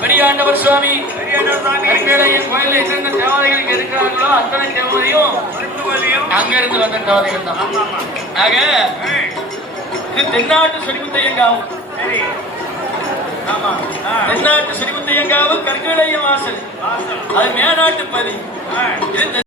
பெரியாண்டவர் சுவாமி கோயிலில் என்னென்ன தேவாதைகள் இருக்கிறார்களோ அத்தனை தேவதையும் அங்க இருந்து வந்த தேவாதைகள் தான். ஆக இது தென்னாட்டு ஸ்ரீமுத்தையங்காவும் தென்னாட்டு ஸ்ரீமுத்தையங்காவும் கற்களைய வாசல் அது மேநாட்டு பதி. இது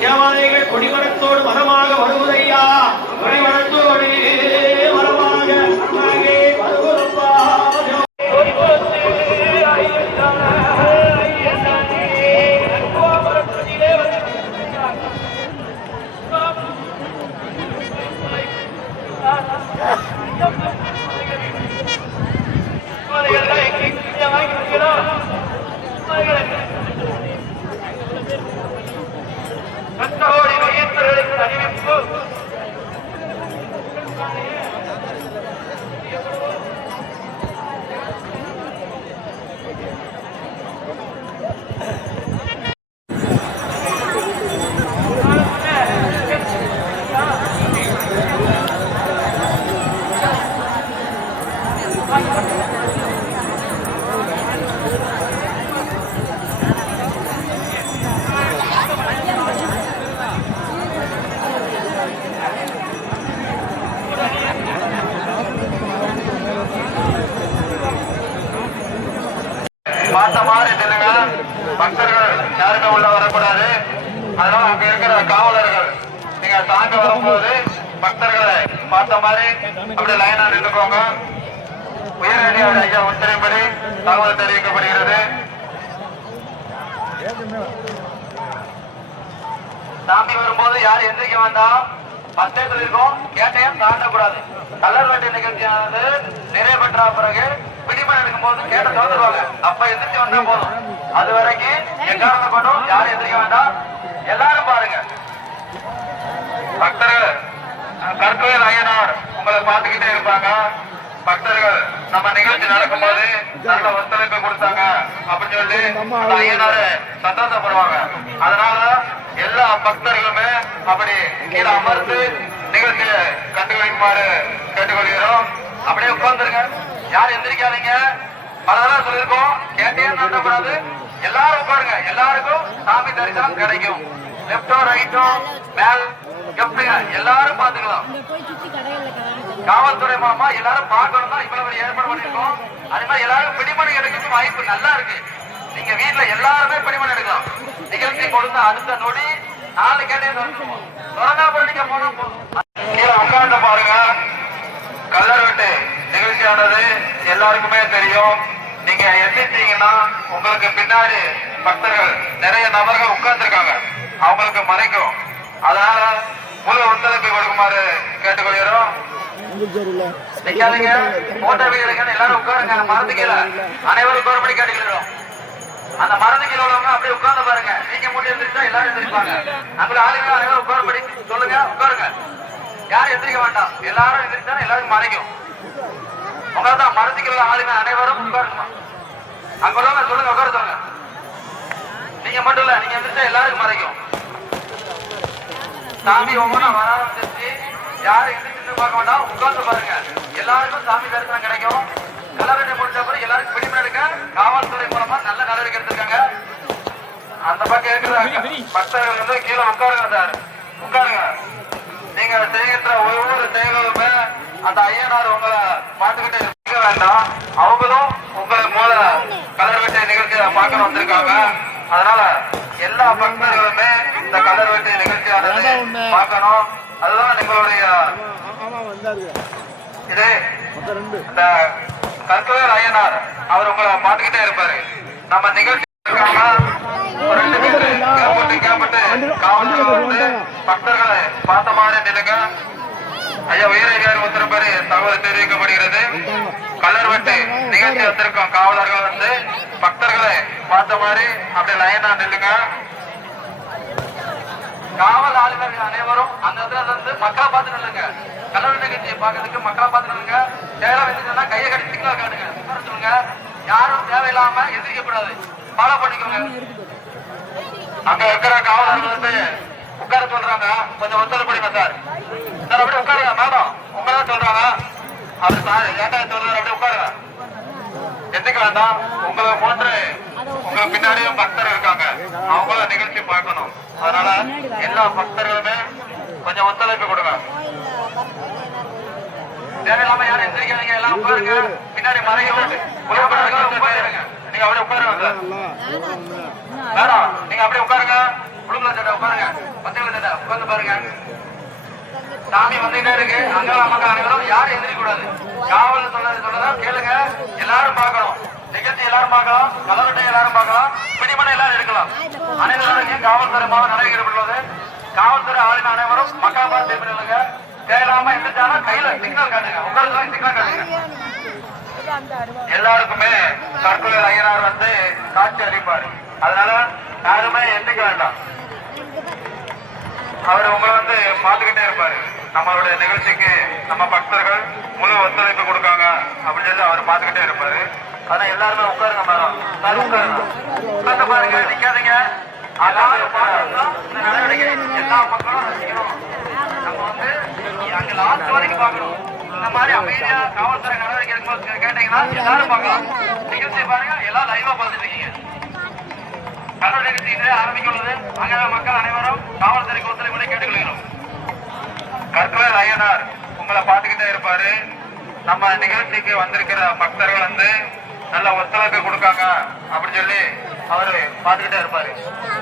தேவாலயங்கள் கொடிமரத்தோடு மரமாக வருவதையா கொடிமரத்தோடு மரமாக வருவதப்பா. பக்தர்கள் யாருமே உள்ள வரக்கூடாது. அதனால அங்க இருக்கிற காவலர்கள் நீங்க தாங்க வரும்போது பக்தர்களை பார்த்த மாதிரி அப்படியே லைனா நின்றுக்கோங்க. உயர்நீதிமன்ற ஐயா உத்தரவின்படி தகவல் தெரிவிக்கப்படுகிறது. சாமி வரும்போது யாரும் எந்திரிக்க வேண்டாம். பஸ்டேஜில் இருக்கும் கேட்டையும் தாண்டக்கூடாது. கலர் வட்டி நிகழ்ச்சியானது நிறைவு பெற்ற பிறகு பிடிமணம் எடுக்கும் போது கேட்ட தோந்துருவாங்க. அப்ப எந்திரிச்சு வந்தா போதும். அது வரைக்கும் எக்காரணம் கொண்டும் யாரும் எந்திரிக்க வேண்டாம். எல்லாரும் பாருங்க. பக்தர்கள் கற்கோயில் ஐயனார் உங்களை பார்த்துக்கிட்டே இருப்பாங்க. பக்தர்கள் நம்ம நிகழ்ச்சி நடக்கும் போது நல்ல ஒத்துழைப்பு கொடுத்தாங்க அப்படின்னு சொல்லி அந்த ஐயனாரு சந்தோஷப்படுவாங்க. அதனால எல்லா பக்தர்களுமே அப்படி கீழே அமர்ந்து நிகழ்ச்சியை கண்டுபிடிக்குமாறு கேட்டுக்கொள்கிறோம். அப்படியே உட்கார்ந்துருங்க. யாரும் எந்திரிக்காதீங்க. பலதான் சொல்லியிருக்கோம் கேட்டேன்னு நடக்கூடாது. எல்லாரும் உட்காருங்க. எல்லாருக்கும் சாமி தரிசனம் கிடைக்கும். லெப்டோ ரைட்டோ மேல் எப்படிங்க எல்லாரும் பாத்துக்கலாம். காவல்துறை மூலமா எல்லாரும் பார்க்கணும் தான் இவ்வளவு ஏற்பாடு பண்ணிருக்கோம். அதே மாதிரி எல்லாரும் பிடிமணி எடுக்கிறது வாய்ப்பு நல்லா இருக்கு. நீங்க வீட்டுல எல்லாருமே பிடிமணி எடுக்கலாம். நிகழ்ச்சி கொடுத்த அடுத்த நொடி 4 கேட்டே தொடங்கா பண்ணிக்க போனா போதும். கீழே உட்காந்து பாருங்க. கல்லர் வெட்டு நிகழ்ச்சியானது எல்லாருக்குமே தெரியும். நீங்க எந்திரிச்சீங்கன்னா உங்களுக்கு பின்னாடி பக்தர்கள் நிறைய நபர்கள் உட்கார்ந்துருக்காங்க. அவங்களுக்கு மறைக்கும். அதனால முழு ஒத்துழைப்பு கொடுக்குமாறு கேட்டுக்கொள்கிறோம். நிக்காதீங்க. மோட்டார் வீடுங்க எல்லாரும் உட்காருங்க. மரத்துக்கீழ அனைவரும் உட்காரப்படி கேட்டுக்கிறோம். அந்த மரத்துக்கீழ உள்ளவங்க அப்படியே உட்கார்ந்து பாருங்க. நீங்க மூட்டை எந்திரிச்சா எல்லாரும் எந்திரிப்பாங்க. நம்மள ஆளுங்க அனைவரும் உட்காரப்படி சொல்லுங்க. உட்காருங்க. யாரும் எந்திரிக்க வேண்டாம். எல்லாரும் எந்திரிச்சா எல்லாருக்கும் மறைக்கும். உங்களாதான் மரத்துக்கீழ ஆளுங்க அனைவரும் உட்காருமா. அங்க உள்ளவங்க சொல்லுங்க. உட்கார சொல்லுங்க. நீங்க மட்டும் இல்ல. நீங்க எந்திரிச்சா எல்லாருக்கும் மறைக்கும். சாமி ஒவ்வொன்றா வர ஆரம்பிச்சு யாரும் எந்திரிச்சு பார்க்க வேண்டாம். உட்கார்ந்து பாருங்க. எல்லாருக்கும் சாமி தரிசனம் கிடைக்கும். கலவரத்தை முடிச்ச அப்புறம் எல்லாருக்கும் பிடிமணி எடுக்க பக்கம் இருக்கிறாங்க பக்தர்கள் வந்து கீழே உட்காருங்க சார், உட்காருங்க. நீங்க செய்கின்ற ஒவ்வொரு செயல்களுமே அந்த ஐயனார் உங்களை பார்த்துக்கிட்டே இருக்க வேண்டாம். அவங்களும் உங்களை போல கலர் வெட்டை நிகழ்ச்சியை பார்க்க வந்திருக்காங்க. அதனால எல்லா பக்தர்களுமே இந்த கலர் வெட்டை நிகழ்ச்சியானது பார்க்கணும். அதுதான் எங்களுடைய இது. இந்த கற்கவேல் ஐயனார் அவர் உங்களை பார்த்துக்கிட்டே இருப்பாரு. நம்ம நிகழ்ச்சி பக்தர்களை பார்த்த மாதிரி நிலுங்க. ஐயா உயரதிகாரி உத்தரப்படி தகவல் தெரிவிக்கப்படுகிறது. கலர் வெட்டு நிகழ்ச்சி வந்திருக்கோம். காவலர்கள் வந்து பக்தர்களை பார்த்த மாதிரி அப்படியே லைனா நில்லுங்க. காவல் ஆளுநர்கள் அனைவரும் அந்த இடத்துல வந்து மக்களை பார்த்து நில்லுங்க. கலர் நிகழ்ச்சியை பார்க்கறதுக்கு மக்களை பார்த்து நில்லுங்க. தேவை இருந்துச்சுன்னா கையை கடிச்சிங்களா காட்டுங்க, சொல்லுங்க. யாரும் தேவையில்லாம எதிர்க்க கூடாது, ஃபாலோ பண்ணிக்கோங்க. அங்க இருக்கிற காவலர்கள் வந்து உட்கார சொல்றாங்க, கொஞ்சம் ஒத்துழைப்படுங்க சார். சார் அப்படியே உட்காருங்க மேடம், உங்களதான் சொல்றாங்க. அவர் சார் ஏட்டா சொல்றாரு, அப்படியே உட்காருங்க. எதுக்கு வேண்டாம், உங்களை போன்று உங்க பின்னாடியும் பக்தர் இருக்காங்க, அவங்கள நிகழ்ச்சி பார்க்கணும். அதனால எல்லா பக்தர்களுமே கொஞ்சம் ஒத்துழைப்பு கொடுங்க. தேவையில்லாம யாரும் எந்திரிக்காதீங்க, எல்லாம் உட்காருங்க. பின்னாடி மறைக்க போயிருங்க. நீங்க அப்படியே உட்காருங்க சார். மேடம் நீங்க அப்படியே உட்காருங்க. புழுங்குல சட்டை உட்காருங்க, பச்சை சட்டை உட்கார்ந்து பாருங்க. சாமி வந்துட்டே இருக்கு. அங்காள மக்கள் அனைவரும் யாரும் எந்திரிக்க கூடாது. காவல் சொல்லதான் கேளுங்க. எல்லாரும் பார்க்கணும் நிகழ்ச்சி, எல்லாரும் பார்க்கலாம். கலவட்டை எல்லாரும் பார்க்கலாம். பிடிமனை எல்லாரும் எடுக்கலாம். அனைவரும் காவல்துறை மாவட்ட நடைபெறப்பட்டுள்ளது. காவல்துறை ஆளுநர் அனைவரும் மக்கள் பார்த்து திரும்பிடுங்க. தேவையில்லாம எந்திரிச்சாலும் கையில சிக்னல் காட்டுங்க, உங்களுக்கு சிக்னல் காட்டுங்க. எல்லாருக்குமே தற்கொலை ஐயனார் வந்து காட்சி அளிப்பாரு. அதனால யாருமே எந்திரிக்க வேண்டாம். அவர் உங்களை வந்து பார்த்துக்கிட்டே இருப்பாரு. நம்மளுடைய நிகழ்ச்சிக்கு நம்ம பக்தர்கள் முழு ஒத்துழைப்பு கொடுக்காங்க அப்படின்னு சொல்லி அவர் பார்த்துக்கிட்டே இருப்பாரு. ஆனா எல்லாருமே உட்காருங்க மேடம், சார் உட்காருங்க, உட்கார்ந்து பாருங்க, நிக்காதீங்க. எல்லா மக்களும் ரசிக்கணும். நம்ம வந்து அங்க லாஸ்ட் வரைக்கும் பார்க்கணும். இந்த மாதிரி அமைதியா காவல்துறை நடவடிக்கை இருக்கும்போது கேட்டீங்கன்னா எல்லாரும் பார்க்கலாம். நிகழ்ச்சி பாருங்க, எல்லாம் லைவா பார்த்துட்டு இருக்கீங்க. கடவுள் நிகழ்ச்சி ஆரம்பிக்க உள்ளது. அங்கே மக்கள் அனைவரும் காவல்துறைக்கு ஒத்துழைப்பு கேட்டுக்கொள்கிறோம். கற்கவேல் ஐயனார் உங்களை பார்த்துக்கிட்டே இருப்பாரு. நம்ம நிகழ்ச்சிக்கு வந்திருக்கிற பக்தர்கள் வந்து நல்ல ஒத்துழைப்பு கொடுக்காங்க அப்படின்னு சொல்லி அவரு பார்த்துக்கிட்டே இருப்பாரு.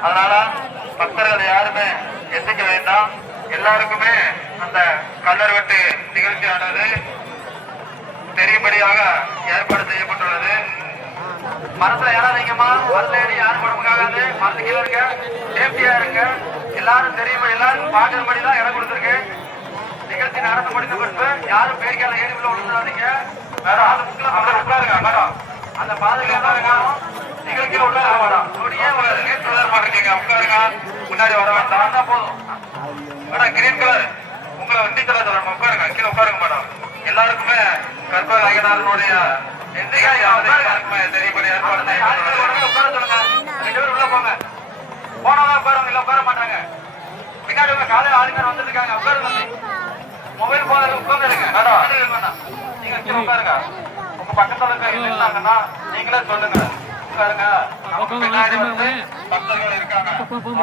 அதனால பக்தர்கள் யாருமே எந்திக்க வேண்டாம். எல்லாருக்குமே அந்த கல்லர் வெட்டு நிகழ்ச்சியானது தெரியும்படியாக ஏற்பாடு செய்யப்பட்டுள்ளது. மரத்துல ஏறாதீங்கம்மா, மரத்துல ஏறி யாரும் குடும்பக்காகாது. மரத்து கீழே இருக்க, சேஃப்டியா இருக்க. எல்லாரும் தெரியும், எல்லாரும் பாக்குறபடிதான் இடம் கொடுத்துருக்கு. நிகழ்ச்சி நடந்து முடிந்த பின்பு யாரும் பேருக்கால ஏறி உள்ள விழுந்துடாதீங்க. வேற ஆளு முக்கியம் உட்காருங்க மேடம். அந்த பாதுகாப்பு நிகழ்ச்சியில உள்ள மேடம் நொடியே மாட்டிருக்கீங்க, உட்காருங்க. முன்னாடி வர வேண்டாம் தான் போதும் மேடம். கிரீன் கலர் உங்களை வண்டி கலர் சொல்லணும், உட்காருங்க, கீழே உட்காருங்க மேடம். எல்லாருக்குமே கற்கவேல் ஐயனாருடைய தெரியும்படி ஏற்பாடு உட்கார சொல்லுங்க. 2 பேரும் உள்ள போங்க. போனதான் உட்காருங்க, இல்ல உட்கார மாட்டாங்க. பின்னாடி உங்க காலையில் ஆளுங்க வந்துட்டு இருக்காங்க, உட்காருங்க. மொபைல் போன உட்கார்ந்து இருங்க மேடம். நீங்க கீழே உட்காருங்க. உங்க பக்கத்துல இருந்தாங்கன்னா நீங்களே சொல்லுங்க, உட்காருங்க. பின்னாடி வந்து பக்தர்கள் இருக்காங்க,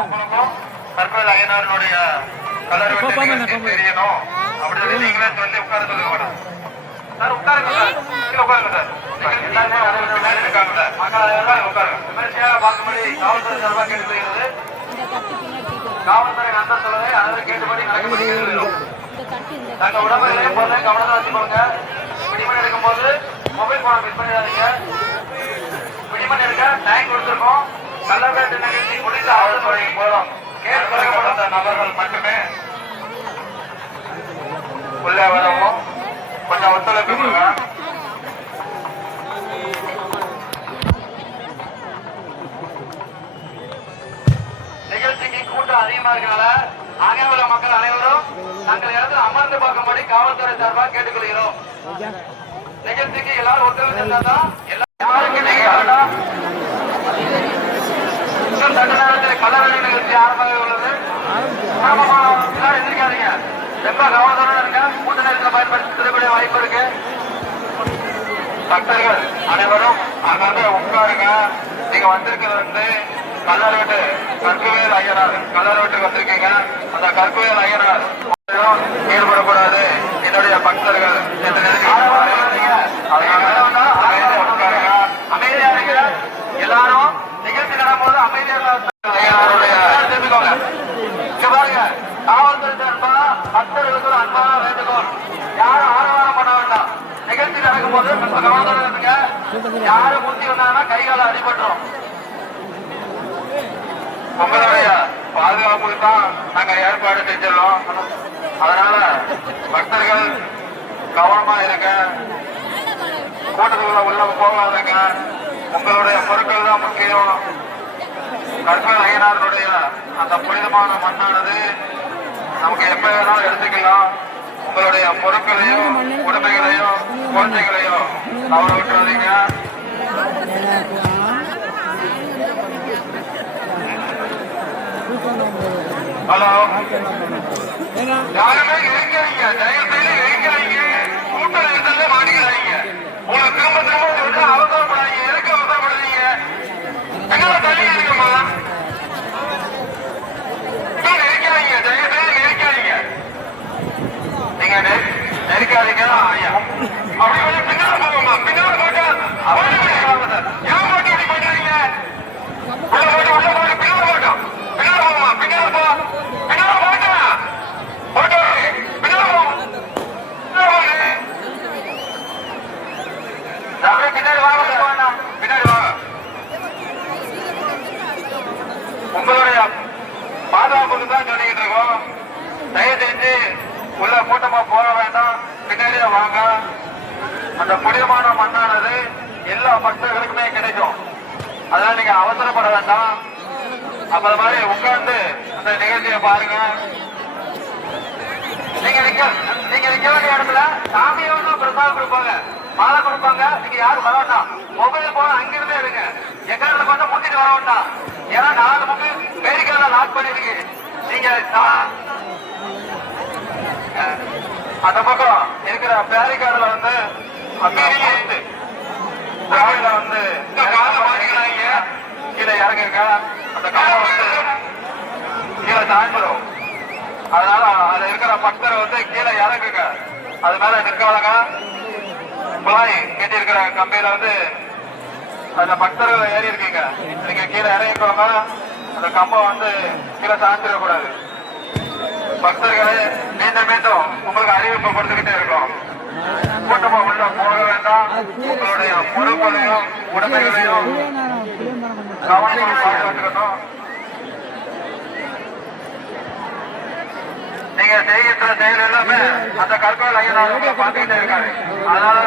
அவங்களுக்கும் கற்கவேல் ஐயனாருடைய கலர் வெட்டு தெரியணும் அப்படின்னு நீங்களே சொல்லி உட்கார சொல்லுங்க மேடம். சார் உட்காருங்க சார், கீழே உட்காருங்க சார். எல்லாருமே பின்னாடி இருக்காங்கல்ல, மக்கள் உட்காருங்க. விமர்சையாக பார்க்கும்படி காவல்துறை சார்பாக கேட்டுக்கொள்கிறது. காவல்துறை நண்பர் சொல்வதை அனைவரும் கேட்டுப்படி நடக்கும்படி கேட்டுக்கொள்கிறோம். தங்க உடம்புகளையும் பொருளையும் கவனத்தை வச்சுக்கோங்க. பிடிமணி எடுக்கும் போது மொபைல் போனை மிஸ் பண்ணிடாதீங்க. பிடிமணி எடுக்க டைம் கொடுத்துருக்கோம். கள்ளவேட்டு நிகழ்ச்சி முடிந்த ஆலோசனை போதும் கேட்கப்பட்ட நபர்கள் மட்டுமே உள்ளே வரவும் கொஞ்சம் ஒத்துழைப்பு கொடுங்க. நிகழ்ச்சிக்கு கூட்டம் அதிகமா இருக்கனால அங்கே உள்ள மக்கள் அனைவரும் தங்கள் இடத்துல அமர்ந்து பார்க்கும்படி காவல்துறை சார்பாக கேட்டுக்கொள்கிறோம். நிகழ்ச்சிக்கு எல்லாரும் ஒத்துழைப்பு இருந்தாதான் யாருக்கு சட்ட நேரத்தில் கலவர நிகழ்ச்சி ஆரம்பமாக உள்ளது. எல்லாரும் எந்திரிக்காதீங்க, ரொம்ப கவனத்தோட இருக்க. கூட்ட நேரத்தில் பயன்படுத்தி திருப்படைய வாய்ப்பு இருக்கு. பக்தர்கள் அனைவரும் அங்கங்க உட்காருங்க. நீங்க வந்திருக்கிறது வந்து கல்லரோட்டு கற்குவேல் ஐயனார் கல்லரோட்டுக்கு வந்திருக்கீங்க. அந்த கற்குவேல் ஐயனார் ஈடுபடக்கூடாது என்னுடைய பக்தர்கள் அமைதியா இருங்க. எல்லாரும் நிகழ்ச்சி நடக்கும்போது அமைதியாக தெரிஞ்சுக்கோங்க. பாருங்க, காவல்துறை சார்பா பக்தர்களுக்கு அன்பான வேண்டுகோள், யாரும் ஆரவாரம் பண்ண வேண்டாம். நிகழ்ச்சி நடக்கும் போது கவனத்தோட இருந்துங்க. யாரும் முந்தி வந்தாங்கன்னா கைகால அடிபட்டுரும். உங்களுடைய பாதுகாப்புக்கு தான் நாங்க ஏற்பாடு செஞ்சிடலாம். அதனால பக்தர்கள் கவனமா இருங்க. கூட்டத்துக்குள்ள உள்ள போகாதுங்க. உங்களுடைய பொருட்கள் தான் முக்கியம். கற்கல் ஐயனாருடைய அந்த புனிதமான மண்ணானது நமக்கு எப்ப வேணாலும் எடுத்துக்கலாம். உங்களுடைய பொருட்களையும் உடைமைகளையும் குழந்தைகளையும் தவற விட்டுறாதீங்க. ஹலோ, யாருமே இறங்காதீங்க, தயவு செய்து இறங்காதீங்க. கூட்டம் இருந்தாலே மாட்டிக்கிறாங்க. உங்களுக்கு திரும்ப திரும்ப சொல்லிட்டு அவசரப்படாதீங்க. எதுக்கு அவசரப்படுறீங்க? எங்களை தள்ளி இருக்குமா? நெருக்காதீங்க, தயவு செய்து நெருக்காதீங்க. நீங்க நெருக்காதீங்க. அப்படி கொஞ்சம் பின்னால போகுமா? பின்னால போட்டா ஏன் போட்டு இப்படி பண்றீங்க? உள்ள போட்டு உள்ள போட்டு பின்னால போட்டோம். பின்னால போகுமா? பின்னால போ. பின்னால போட்டா போட்டோ பின்னால போகும். அப்படியே பின்னாடி வாங்க. பின்னாடி வாங்க. உங்களுடைய பாதுகாப்புக்கு தான் சொல்லிக்கிட்டு இருக்கோம். தயவு செஞ்சு உள்ள கூட்டமா போக வேண்டாம். பின்னாடியே வாங்க. அந்த புனிதமான மண்ணானது எல்லா பக்தர்களுக்குமே கிடைக்கும். அதனால நீங்க அவசரப்பட வேண்டாம். அப்ப அது மாதிரி உட்கார்ந்து அந்த நிகழ்ச்சியை பாருங்க. நீங்க நிக்க வேண்டிய இடத்துல சாமியோட பிரசாதம் கொடுப்பாங்க, மாலை கொடுப்பாங்க. நீங்க யாரும் வர வேண்டாம். மொபைல் போன அங்கிருந்தே இருங்க. எக்காரத்தை கொண்டு முந்திட்டு வர வேண்டாம். ஏன்னா 4 முக்கு வேடிக்கையில லாக் பண்ணிருக்கு. நீங்க அந்த பக்கம் இருக்கிற பேரிகார்டுல வந்து கீழே இறங்குங்க. அந்த கம்பம் வந்து கீழே தாண்டிடும். அதனால அதுல இருக்கிற பக்தரை வந்து கீழே இறங்குங்க. அது மேல நிற்காதங்க. குழாய் கட்டி இருக்கிற கம்பியில வந்து அதுல பக்தர்கள் ஏறி இருக்கீங்க. நீங்க கீழே இறங்கிக்கோங்க. அந்த கம்பம் வந்து கீழே சாஞ்சிடக்கூடாது. பக்தர்களே, மீண்டும் மீண்டும் உங்களுக்கு அறிவிப்பு கொடுத்துக்கிட்டே இருக்கோம். கூட்டமா உள்ள போக வேண்டாம். உங்களுடைய பொருட்களையும் உடைமைகளையும் கவனமாக பாதுகாத்துக்கணும். நீங்க செய்கின்ற செயல் எல்லாமே அந்த கற்கோள் ஐயனார் உங்களை பார்த்துக்கிட்டே இருக்காரு. அதனால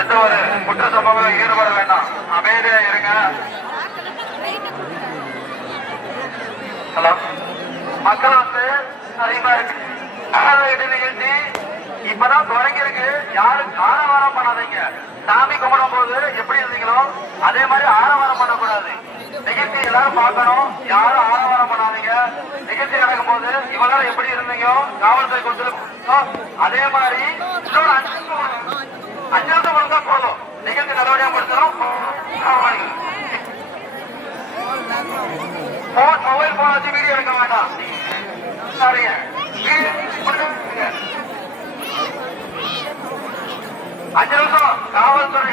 எந்த ஒரு குற்ற சம்பவங்களும் ஈடுபட வேண்டாம். அமைதியா இருங்க. ஹலோ, மக்கள் வந்து அதிகமா இருக்கு. நிகழ்ச்சி இப்பதான் தொடங்கி இருக்கு. யாரும் ஆரவாரம் பண்ணாதீங்க. சாமி கும்பிடும் போது எப்படி இருந்தீங்களோ அதே மாதிரி ஆரவாரம் பண்ணக்கூடாது. நிகழ்ச்சி எல்லாரும் பார்க்கணும். யாரும் ஆரவாரம் பண்ணாதீங்க. நிகழ்ச்சி நடக்கும் போது இவங்க எப்படி இருந்தீங்க காவல்துறை கொடுத்து அதே மாதிரி இன்னொரு 5 நிமிஷம் கொடுத்தா போதும். நிகழ்ச்சி நல்லபடியா முடிச்சிடும். மொபைல் போன் வச்சு வீடியோ எடுக்க வேண்டாம். சரிங்க, 5 நிமிஷம் காவல்துறை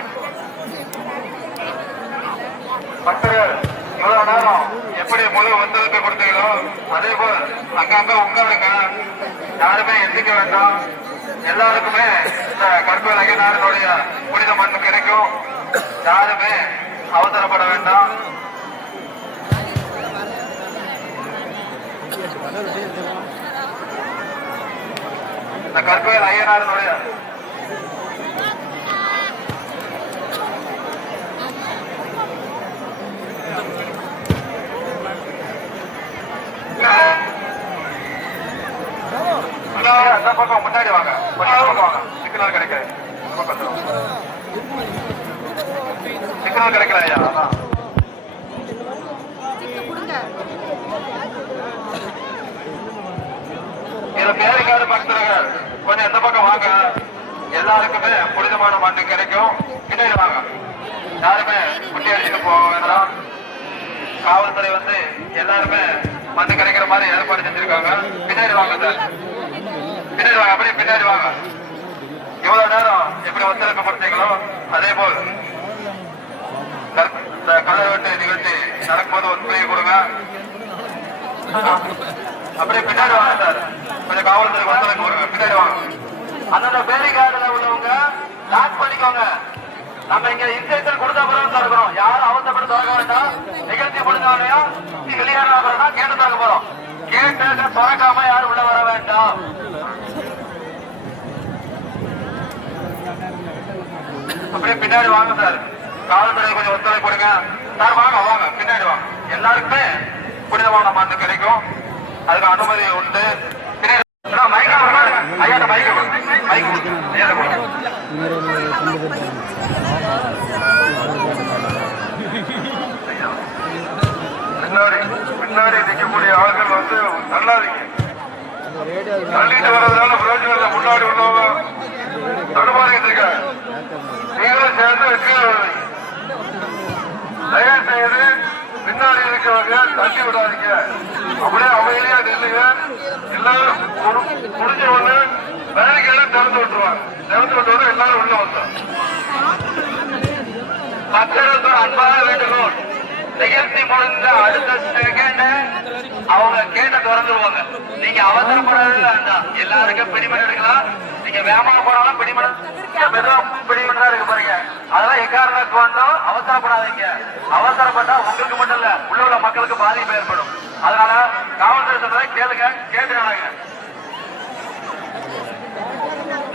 பக்தர்கள் இவ்வளவு நேரம் எப்படி முழு ஒத்துழைப்பு கொடுத்தீங்களோ அதே போல் அங்கங்க உட்காருங்க. யாருமே எந்திக்க வேண்டாம். எல்லாருக்குமே இந்த கற்கோள் ஐயனாரினுடைய புனித மண் கிடைக்கும். யாருமே அவசரப்பட வேண்டாம். இந்த கற்கோள் ஐயனாரினுடைய அந்த பக்கம் முன்னாடி வாங்க. சிக்னல் கிடைக்காது. சிக்னல் கிடைக்கல ஐயா. அதான் இதுல பேரிக்காடு பக்தர்கள் கொஞ்சம் எந்த பக்கம் வாங்க. எல்லாருக்குமே புனிதமான மண்ணு கிடைக்கும். பின்னாடி வாங்க. யாருமே குட்டி அடிச்சுட்டு போக வேண்டாம். காவல்துறை வந்து எல்லாருமே மண்ணு கிடைக்கிற மாதிரி ஏற்பாடு செஞ்சிருக்காங்க. பின்னாடி வாங்க சார், பின்னாடி வாங்க, அப்படியே பின்னாடி வாங்க. இவ்வளவு நேரம் எப்படி ஒத்துழைப்பு கொடுத்தீங்களோ அதே போல் இந்த கலர் வெட்டு நிகழ்ச்சி நடக்கும்போது ஒத்துழைப்பு கொடுங்க. அப்படியே பின்னாடி வாங்க சார், கொஞ்சம் காவல்துறைக்கு ஒத்துழைப்பு கொடுங்க. பின்னாடி வாங்க. அந்தந்த பேரிகார்டுல உள்ளவங்க லாக் பண்ணிக்கோங்க. நம்ம இங்க இன்ஸ்ட்ரக்ஷன் கொடுத்த பிறகு திறக்கிறோம். யாரும் அவசரப்பட்டு திறக்க வேண்டாம். நிகழ்ச்சி முடிஞ்சாலையும் வெளியேறா கேட்டு திறக்க போறோம். கேட்டு திறக்காம யாரும் உள்ள வர வேண்டாம். அப்படியே பின்னாடி வாங்க சார், காவல்துறை கொஞ்சம் ஒத்துழைப்பு கொடுங்க சார். வாங்க வாங்க, பின்னாடி வாங்க. எல்லாருக்குமே புனிதமான மண்ணு கிடைக்கும், அதுக்கு அனுமதி உண்டு. பின்னாடி ஐயா மைக் பின்னாடி நிற்கக்கூடிய ஆள்கள் வந்து நல்லாதீங்க, தள்ளிட்டு வர்றதுனால பிரயோஜனம். முன்னாடி உள்ளவங்க தடுமாறிட்டு இருக்க, நீங்களும் சேர்ந்து தயவு செய்து பின்னாடி இருக்கிறவங்க தள்ளி விடாதீங்க. அப்படியே அமைதியா நில்லுங்க. எல்லாரும் முடிஞ்ச ஒண்ணு வேலைகளை திறந்து விட்டுருவாங்க. திறந்து விட்டு எல்லாரும் உள்ள வந்தோம். மக்களுக்கு அன்பாக வேண்டுகோள், நிகழ்ச்சி முடிந்த அடுத்த செகண்ட் அவங்க கேட்ட திறந்துருவாங்க. நீங்க அவசரப்படாத வேண்டாம். எல்லாருக்கும் பிடிமணி எடுக்கலாம். நீங்க வேகமாக போனாலும் பிடிமணி பிடிமணி தான் இருக்கு பாருங்க. அதெல்லாம் எக்காரணத்துக்கு கொண்டும் அவசரப்படாதீங்க. அவசரப்பட்டா உங்களுக்கு மட்டும் இல்ல, உள்ள உள்ள மக்களுக்கு பாதிப்பு ஏற்படும். அதனால காவல்துறை சொல்றதை கேளுங்க, கேட்டு நடங்க.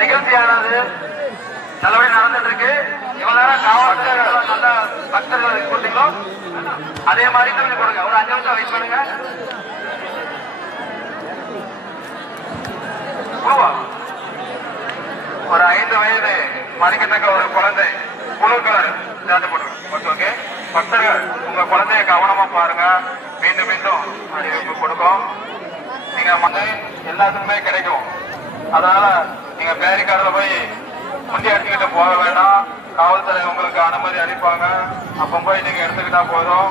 நிகழ்ச்சியானது நல்லபடி நடந்துட்டு இருக்கு. இவ்வளவு நேரம் காவல்துறை நல்ல பக்தர்களை கொடுத்தீங்களோ அதே மாதிரி கொடுங்க. ஒரு 5 நிமிஷம் வெயிட் பண்ணுங்க. ஒரு 5 வயது மதிக்கத்தக்க ஒரு குழந்தை குழு கலர் சேர்ந்து போட்டுருங்க. ஓகே, பக்தர்கள் உங்க குழந்தைய கவனமா பாருங்க. மீண்டும் மீண்டும் அறிவிப்பு கொடுக்கும். நீங்க மண்ணு எல்லாத்துக்குமே கிடைக்கும். அதனால நீங்க பேரிக்கார்ல போய் முந்தி எடுத்துக்கிட்டு போக வேண்டாம். காவல்துறை உங்களுக்கு அனுமதி அளிப்பாங்க. அப்ப போய் நீங்க எடுத்துக்கிட்டா போதும்.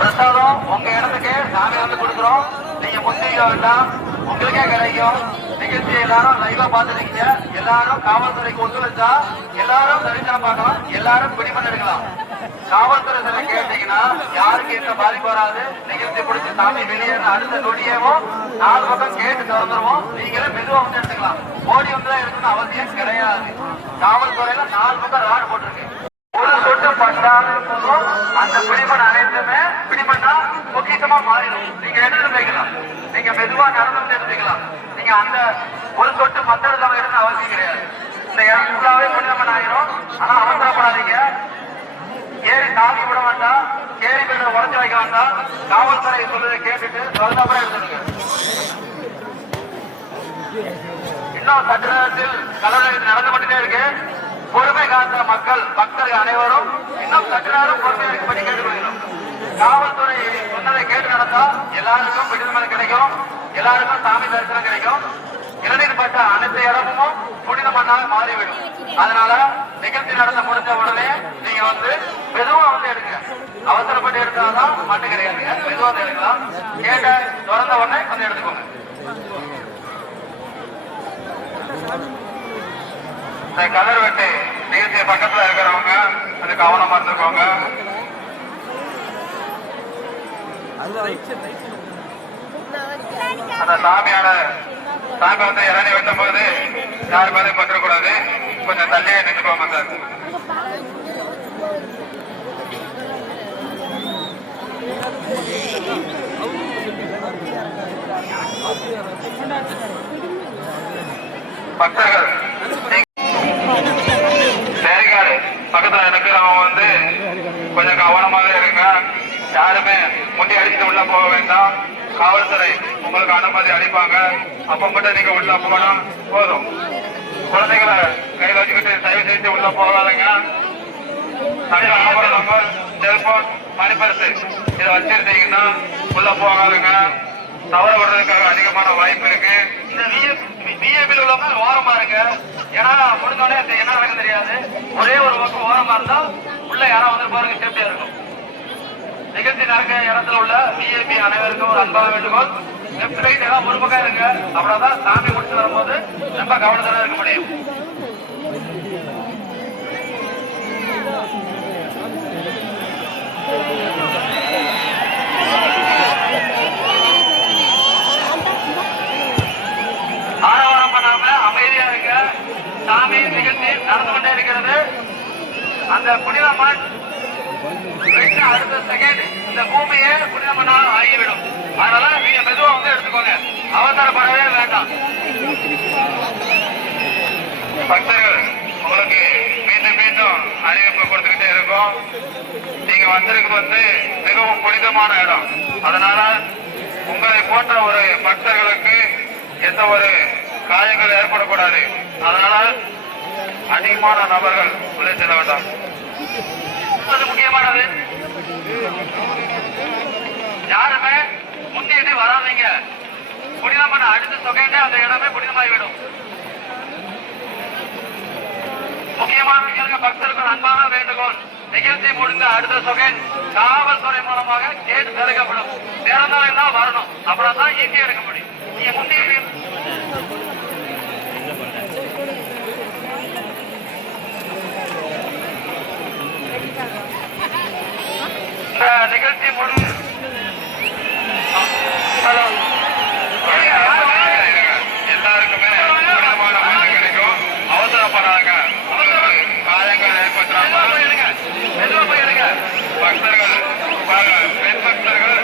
பிரசாதம் உங்க இடத்துக்கு நாங்க வந்து கொடுக்குறோம். நீங்க முந்திக்க வேண்டாம், உங்களுக்கே கிடைக்கும். நிகழ்ச்சி எல்லாரும் லைவா பாத்துருக்கீங்க. எல்லாரும் காவல்துறைக்கு ஒத்துழைச்சா எல்லாரும் தரிசனம் பார்க்கலாம், எல்லாரும் பிடிமண் எடுக்கலாம். காவல்துறை சில கேட்டீங்கன்னா யாருக்கு எந்த பாதிப்பு வராது. நிகழ்ச்சி பிடிச்சி சாமி வெளியேற அடுத்த நொடியவும் 4 பக்கம் கேட்டு திறந்துருவோம். நீங்களே மெதுவா வந்து எடுத்துக்கலாம். ஓடி வந்துதான் எடுக்கணும்னு அவசியம் கிடையாது. காவல்துறையில 4 பக்கம் ராடு போட்டிருக்கு. ஒரு சொட்டு பட்டாலும் போதும் அந்த பிடிமண் அனைத்துமே பிடிமண்ணா பொக்கிஷமா மாறிடும். நீங்க எடுத்து வைக்கலாம். நீங்க மெதுவா நடந்து எடுத்துக்கலாம். நீங்க அந்த ஒரு சொட்டு மத்த இடத்துல எடுத்து அவசியம் கிடையாது. இந்த இடம் ஃபுல்லாவே புனிதமண் ஆயிரும். ஆனா அவசரப்படாதீங்க. ஏறி தாங்கி விட வேண்டாம், கேரி பேரை உடச்சு வைக்க வேண்டாம். காவல்துறை சொல்றதை கேட்டுட்டு சொல்லாம எடுத்துருங்க. இன்னும் சற்று நேரத்தில் கலவரம் நடந்து மட்டுமே இருக்கு. பொறுமை காத்த மக்கள் பக்தர்கள் அனைவரும் இன்னும் சற்று நேரம் பொறுமை இருக்கும்படி கேட்டுக்கொள்கிறோம். காவல்துறை சொன்னதை கேட்டு நடந்தா எல்லாருக்கும் விடுதலை கிடைக்கும், எல்லாருக்கும் சாமி தரிசனம் கிடைக்கும். இளநீர் பட்ட அனைத்து இடமும் புனித மண்ணாக மாறிவிடும். அதனால நிகழ்ச்சி நடந்த முடிஞ்ச உடனே நீங்க வந்து மெதுவா வந்து எடுங்க. அவசரப்பட்டு எடுத்தாதான் மண்ணு கிடையாதுங்க. மெதுவா வந்து எடுக்கலாம். கேட்ட திறந்த உடனே வந்து எடுத்துக்கோங்க. இந்த கலர் வெட்டு நிகழ்ச்சி பக்கத்துல இருக்கிறவங்க அது கவனமா இருந்துக்கோங்க. அந்த சாமி வந்து இறங்கி வெட்டும் போது யாரு மேலே பற்றக்கூடாது. கொஞ்சம் தள்ளியே நின்றுக்கோங்க சார். பக்தர்கள் பேரிகார்டு பக்கத்துல இருக்கிறவங்க வந்து கொஞ்சம் கவனமாக இருங்க. யாருமே முந்தி அடிச்சுட்டு உள்ள போக வேண்டாம். காவல்துறை உங்களுக்கு அனுமதி அளிப்பாங்க. அப்ப மட்டும் நீங்க உள்ள போனா போதும். குழந்தைகளை கையில் வச்சுக்கிட்டு தயவு செஞ்சு உள்ள போகாதங்க. ஆபரண நம்பர், செல்போன், மணிப்பரிசு இதை வச்சிருந்தீங்கன்னா உள்ள போகாதுங்க. தவற விடுறதுக்காக அதிகமான வாய்ப்பு இருக்கு. இந்த பிஏபியில் உள்ளவங்க ஓரமா இருங்க. ஏன்னா முடிஞ்சோடனே என்ன நடக்கும் தெரியாது. ஒரே ஒரு பக்கம் ஓரமா இருந்தா உள்ள யாராவது வந்து பாருங்க, சேஃப்டியா இருக்கும். நிகழ்ச்சி நடக்க இடத்துல உள்ள விஐபி அனைவருக்கும் ஒரு அன்பான வேண்டுகோள். லெப்ட் ரைட் எல்லாம் ஒரு பக்கம் இருங்க. அப்படிதான் சாமி முடிச்சு வரும்போது ரொம்ப கவனத்தோட இருக்க முடியும். ஆரவாரம் பண்ணாம அமைதியா இருங்க. சாமி நிகழ்ச்சி நடந்து கொண்டே இருக்கிறது. அந்த புனிதமன் அடுத்த செகண்ட் இந்த பூமியே புனிதமனா ஆகிவிடும். அதனால நீங்க மெதுவா வந்து எடுத்துக்கோங்க, அவசரப்படவே வேண்டாம். பக்தர்கள் உங்களுக்கு மீண்டும் மீண்டும் அறிவிப்பு கொடுத்துக்கிட்டே இருக்கும். நீங்க வந்திருக்கு வந்து மிகவும் புனிதமான இடம். அதனால உங்களை போன்ற ஒரு பக்தர்களுக்கு எந்த ஒரு காயங்கள் ஏற்படக்கூடாது. அதனால அதிகமான நபர்கள் உள்ளே செல்ல வேண்டாம். முக்கியமானது, யாருமே முந்திட்டு வராதீங்க. புனிதமான அடுத்த செகண்டே அந்த இடமே புனிதமாகிவிடும். முக்கியமான விஷயங்கள் பக்தர்கள் அன்பான வேண்டுகோள். நிகழ்ச்சி முடிந்த அடுத்த செகண்ட் காவல்துறை மூலமாக கேட்டு திறக்கப்படும். திறந்தாலும் தான் வரணும். அப்புறம் தான் ஈஸியா எடுக்க முடியும். நீங்க முந்திட்டு நிகழ்ச்சி எல்லாருக்குமே கிடைக்கும். அவசரப்படாங்க. காயங்கள் ஏற்படுத்துறாங்க. பக்தர்கள் பெண் பக்தர்கள்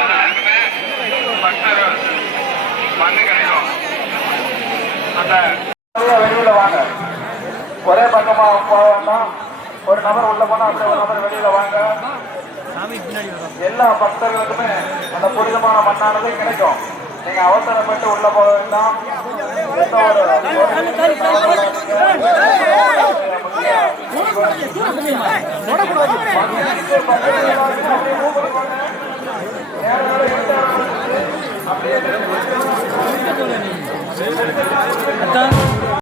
எல்லாருக்குமே பக்தர்கள் மண்ணு கிடைக்கும். அந்த வெளியில வாங்க. ஒரே பக்கமா போனா ஒரு நபர் உள்ள போனா அப்படியே ஒரு நபர் வெளியில வாங்க. எல்லா பக்தர்களுக்குமே அந்த புனிதமான மண்ணானது கிடைக்கும். நீங்க அவசரப்பட்டு உள்ள போக வேண்டாம். அப்படியே